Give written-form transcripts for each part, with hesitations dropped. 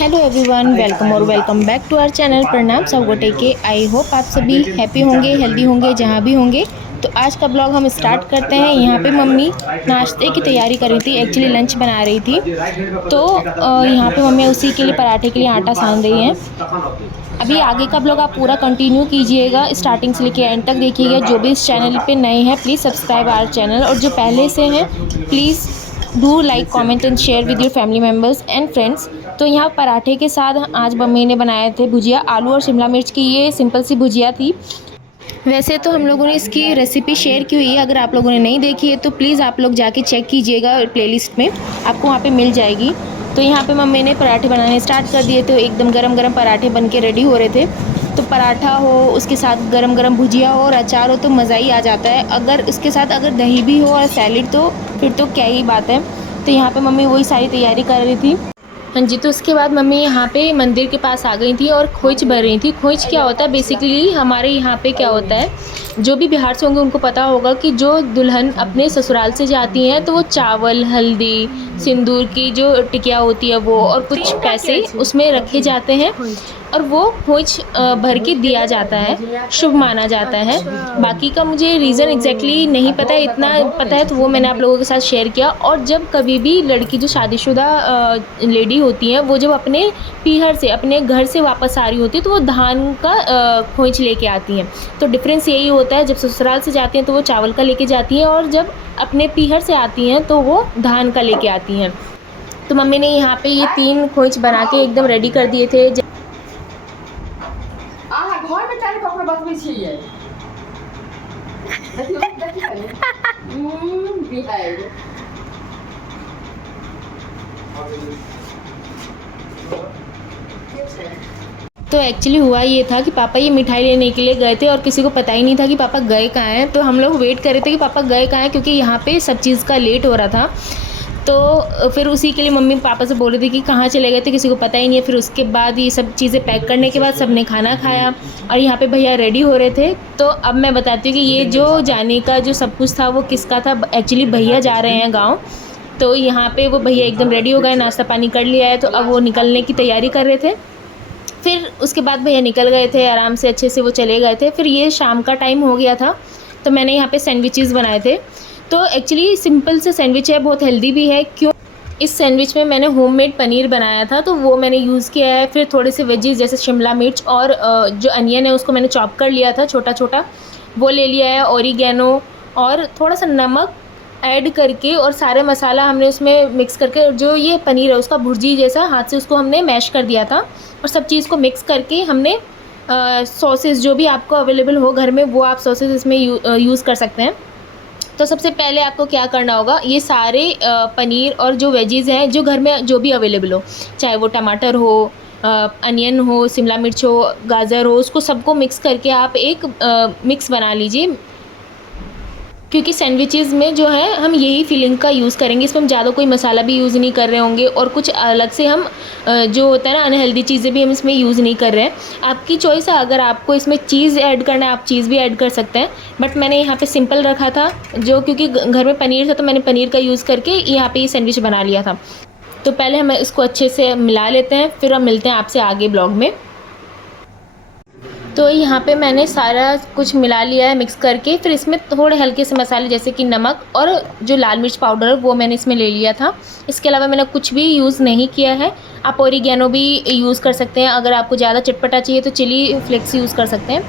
Hello everyone, welcome और welcome back to our channel प्रणाम सब गोटे के। आई होप आप सभी हैप्पी होंगे, हेल्दी होंगे जहाँ भी होंगे। तो आज का ब्लॉग हम स्टार्ट करते हैं। यहाँ पे मम्मी नाश्ते की तैयारी कर रही थी, एक्चुअली लंच बना रही थी। तो यहाँ पे मम्मी उसी के लिए पराठे के लिए आटा सान रही हैं। अभी आगे का ब्लॉग आप पूरा कंटिन्यू कीजिएगा, स्टार्टिंग से लेके एंड तक देखिएगा। जो भी इस चैनल पे नए हैं प्लीज़ सब्सक्राइब आवर चैनल, और जो पहले से हैं please do like comment and share with your family members and friends. तो यहाँ पराठे के साथ आज मम्मी ने बनाए थे भुजिया, आलू और शिमला मिर्च की। ये सिंपल सी भुजिया थी। वैसे तो हम लोगों ने इसकी रेसिपी शेयर की हुई है, अगर आप लोगों ने नहीं देखी है तो प्लीज़ आप लोग जाके चेक कीजिएगा, प्लेलिस्ट में आपको वहाँ पे मिल जाएगी। तो यहाँ पे मम्मी ने पराठे बनाने स्टार्ट कर दिए, तो एकदम गरम गरम पराठे बन के रेडी हो रहे थे। तो पराठा हो, उसके साथ गरम गरम भुजिया हो और अचार हो तो मज़ा ही आ जाता है। अगर उसके साथ अगर दही भी हो और सैलेड तो फिर तो क्या ही बात है। तो यहाँ पे मम्मी वही सारी तैयारी कर रही थी। हाँ जी। तो उसके बाद मम्मी यहाँ पे मंदिर के पास आ गई थी और खोइच भर रही थी। खोइच क्या होता है, बेसिकली हमारे यहाँ पे क्या होता है, जो भी बिहार से होंगे उनको पता होगा कि जो दुल्हन अपने ससुराल से जाती हैं तो वो चावल, हल्दी, सिंदूर की जो टिकिया होती है वो, और कुछ पैसे उसमें रखे जाते हैं और वो खोइच भर के दिया जाता है, शुभ माना जाता है। बाकी का मुझे रीज़न एग्जैक्टली नहीं पता है, इतना पता है तो वो मैंने आप लोगों के साथ शेयर किया। और जब कभी भी लड़की जो शादीशुदा लेडी होती हैं वो जब अपने पीहर से, अपने घर से वापस आ रही होती है तो वो धान का खोइच लेके आती हैं। तो डिफरेंस यही होता है, जब ससुराल से जाती हैं तो वो चावल का लेके जाती हैं, और जब अपने पीहर से आती हैं तो वो धान का लेके आती हैं। तो मम्मी ने यहाँ पे ये 3 खोइच बना के एकदम रेडी कर दिए थे। घर में चाहे कपड़ा बदली छिए बिहार तो एक्चुअली हुआ ये था कि पापा ये मिठाई लेने के लिए गए थे और किसी को पता ही नहीं था कि पापा गए कहाँ हैं। तो हम लोग वेट कर रहे थे कि पापा गए कहाँ हैं, क्योंकि यहाँ पे सब चीज़ का लेट हो रहा था। तो फिर उसी के लिए मम्मी पापा से बोल रही थी कि कहाँ चले गए थे, किसी को पता ही नहीं है। फिर उसके बाद ये सब चीज़ें पैक करने के बाद सबने खाना खाया और यहाँ पे भैया रेडी हो रहे थे। तो अब मैं बताती हूँ कि ये जो जाने का जो सब कुछ था वो किसका था। एक्चुअली भैया जा रहे हैं गाँव, तो यहाँ पे वो भैया एकदम रेडी हो गए, नाश्ता पानी कर लिया है, तो अब वो निकलने की तैयारी कर रहे थे। फिर उसके बाद भैया निकल गए थे, आराम से अच्छे से वो चले गए थे। फिर ये शाम का टाइम हो गया था, तो मैंने यहाँ पे सैंडविचेस बनाए थे। तो एक्चुअली सिंपल से सैंडविच है, बहुत हेल्दी भी है। क्यों, इस सैंडविच में मैंने होममेड पनीर बनाया था तो वो मैंने यूज़ किया है। फिर थोड़े से वेजीज जैसे शिमला मिर्च और जो अनियन है उसको मैंने चॉप कर लिया था छोटा छोटा, वो ले लिया है। ऑरिगेनो और थोड़ा सा नमक ऐड करके और सारे मसाला हमने उसमें मिक्स करके, जो ये पनीर है उसका भुर्जी जैसा हाथ से उसको हमने मैश कर दिया था। और सब चीज़ को मिक्स करके हमने सॉसेस जो भी आपको अवेलेबल हो घर में वो आप सॉसेस इसमें यूज़ कर सकते हैं। तो सबसे पहले आपको क्या करना होगा, ये सारे पनीर और जो वेजीज़ हैं जो घर में जो भी अवेलेबल हो, चाहे वो टमाटर हो, अनियन हो, शिमला मिर्च हो, गाजर हो, उसको सबको मिक्स करके आप एक मिक्स बना लीजिए। क्योंकि सैंडविचेज़ में जो है हम यही फिलिंग का यूज़ करेंगे, इसमें हम ज़्यादा कोई मसाला भी यूज़ नहीं कर रहे होंगे और कुछ अलग से हम जो होता है ना अनहेल्दी चीज़ें भी हम इसमें यूज़ नहीं कर रहे हैं। आपकी चॉइस है, अगर आपको इसमें चीज़ ऐड करना है आप चीज़ भी ऐड कर सकते हैं, बट मैंने यहाँ पे सिंपल रखा था जो, क्योंकि घर में पनीर था तो मैंने पनीर का यूज़ करके यहाँ पे ये सैंडविच बना लिया था। तो पहले हम इसको अच्छे से मिला लेते हैं, फिर हम मिलते हैं आपसे आगे ब्लॉग में। तो यहाँ पे मैंने सारा कुछ मिला लिया है मिक्स करके। फिर इसमें थोड़े हल्के से मसाले जैसे कि नमक और जो लाल मिर्च पाउडर वो मैंने इसमें ले लिया था। इसके अलावा मैंने कुछ भी यूज़ नहीं किया है। आप ऑरिगेनो भी यूज़ कर सकते हैं, अगर आपको ज़्यादा चटपटा चाहिए तो चिली फ्लेक्स यूज़ कर सकते हैं।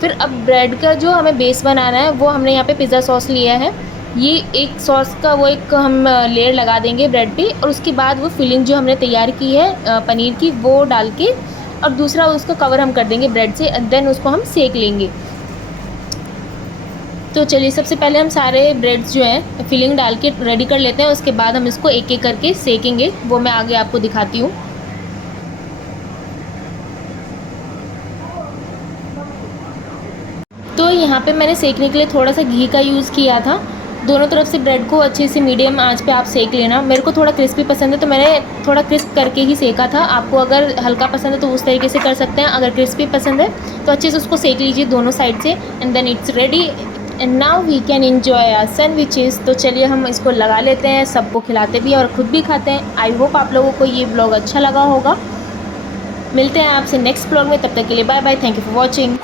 फिर अब ब्रेड का जो हमें बेस बनाना है वो हमने यहाँ पर पिज़्ज़ा सॉस लिया है। ये एक सॉस का वो एक हम लेयर लगा देंगे ब्रेड पर, और उसके बाद वो फिलिंग जो हमने तैयार की है पनीर की वो डाल के, और दूसरा उसको कवर हम कर देंगे ब्रेड से, देन उसको हम सेक लेंगे। तो चलिए सबसे पहले हम सारे ब्रेड्स जो हैं फिलिंग डाल के रेडी कर लेते हैं, उसके बाद हम इसको एक एक करके सेकेंगे, वो मैं आगे आपको दिखाती हूँ। तो यहाँ पे मैंने सेकने के लिए थोड़ा सा घी का यूज़ किया था। दोनों तरफ से ब्रेड को अच्छे से मीडियम आंच पे आप सेक लेना। मेरे को थोड़ा क्रिस्पी पसंद है तो मैंने थोड़ा क्रिस्प करके ही सेका था। आपको अगर हल्का पसंद है तो उस तरीके से कर सकते हैं, अगर क्रिस्पी पसंद है तो अच्छे से उसको सेक लीजिए दोनों साइड से, and then it's ready and now we can enjoy our sandwiches. तो चलिए हम इसको लगा लेते हैं, सबको खिलाते भी हैं और ख़ुद भी खाते हैं। आई होप आप लोगों को ये ब्लॉग अच्छा लगा होगा। मिलते हैं आपसे नेक्स्ट ब्लॉग में, तब तक के लिए bye bye, thank you for watching.